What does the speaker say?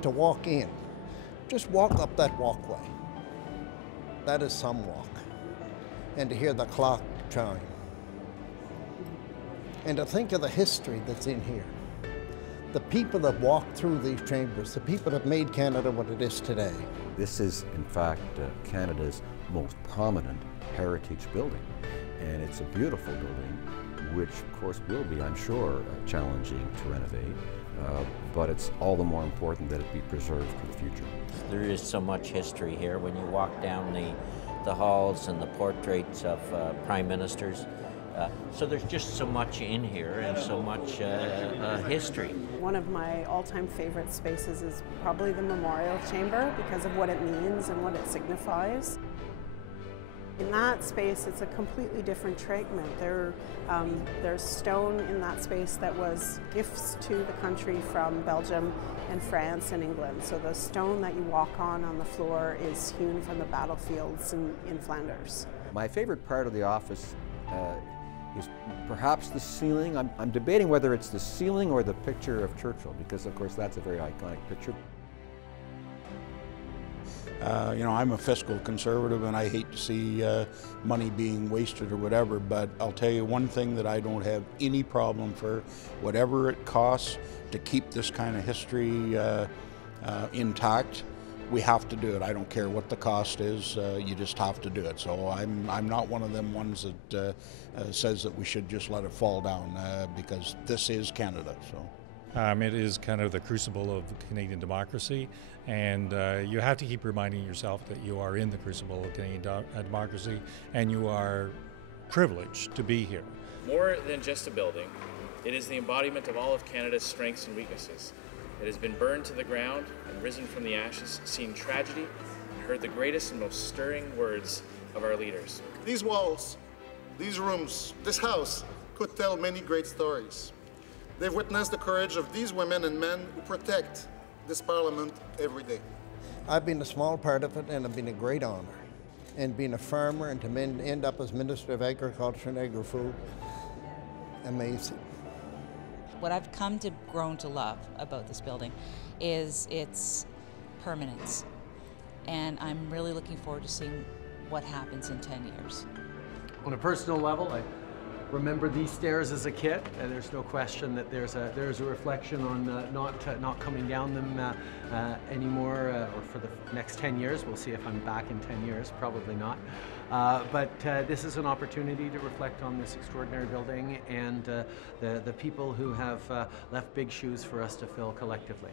just to walk in. Just walk up that walkway. That is some walk. And to hear the clock chime. And to think of the history that's in here. The people that walked through these chambers, the people that made Canada what it is today. This is, in fact, Canada's most prominent heritage building. And it's a beautiful building, which of course will be, I'm sure, challenging to renovate. But it's all the more important that it be preserved for the future. There is so much history here. When you walk down the halls and the portraits of prime ministers, so there's just so much in here and so much history. One of my all-time favorite spaces is probably the Memorial Chamber because of what it means and what it signifies. In that space, it's a completely different treatment. There's stone in that space that was gifts to the country from Belgium and France and England. So the stone that you walk on the floor is hewn from the battlefields in Flanders. My favorite part of the office is perhaps the ceiling. I'm debating whether it's the ceiling or the picture of Churchill, because of course that's a very iconic picture. You know, I'm a fiscal conservative and I hate to see money being wasted or whatever, but I'll tell you one thing that I don't have any problem for, whatever it costs to keep this kind of history intact, we have to do it. I don't care what the cost is, you just have to do it. So I'm not one of them ones that says that we should just let it fall down because this is Canada. So. It is kind of the crucible of Canadian democracy, and you have to keep reminding yourself that you are in the crucible of Canadian democracy and you are privileged to be here. More than just a building, it is the embodiment of all of Canada's strengths and weaknesses. It has been burned to the ground and risen from the ashes, seen tragedy, and heard the greatest and most stirring words of our leaders. These walls, these rooms, this house could tell many great stories. They've witnessed the courage of these women and men who protect this Parliament every day. I've been a small part of it, and it's been a great honor. And being a farmer and to end up as Minister of Agriculture and Agri-Food, amazing. What I've come to grown to love about this building is its permanence. And I'm really looking forward to seeing what happens in 10 years. On a personal level, I remember these stairs as a kid, and there's no question that there's a reflection on not coming down them anymore or for the next 10 years. We'll see if I'm back in 10 years, probably not. But this is an opportunity to reflect on this extraordinary building and the people who have left big shoes for us to fill collectively.